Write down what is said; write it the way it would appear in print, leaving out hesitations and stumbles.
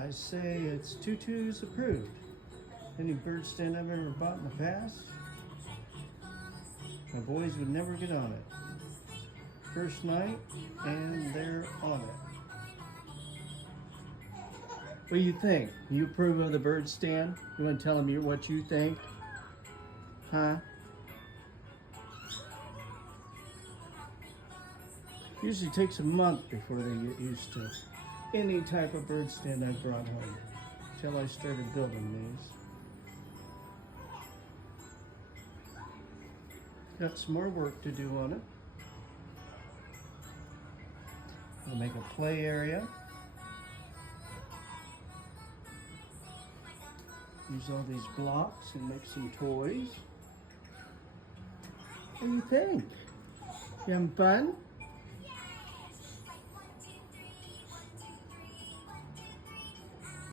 I say it's tutus approved. Any bird stand I've ever bought in the past, my boys would never get on it. First night, and they're on it. What do you think? You approve of the bird stand? You want to tell them what you think? Huh? Usually takes a month before they get used to any type of bird stand I brought home, until I started building these. Got some more work to do on it. I'll make a play area. Use all these blocks and make some toys. What do you think? You having fun?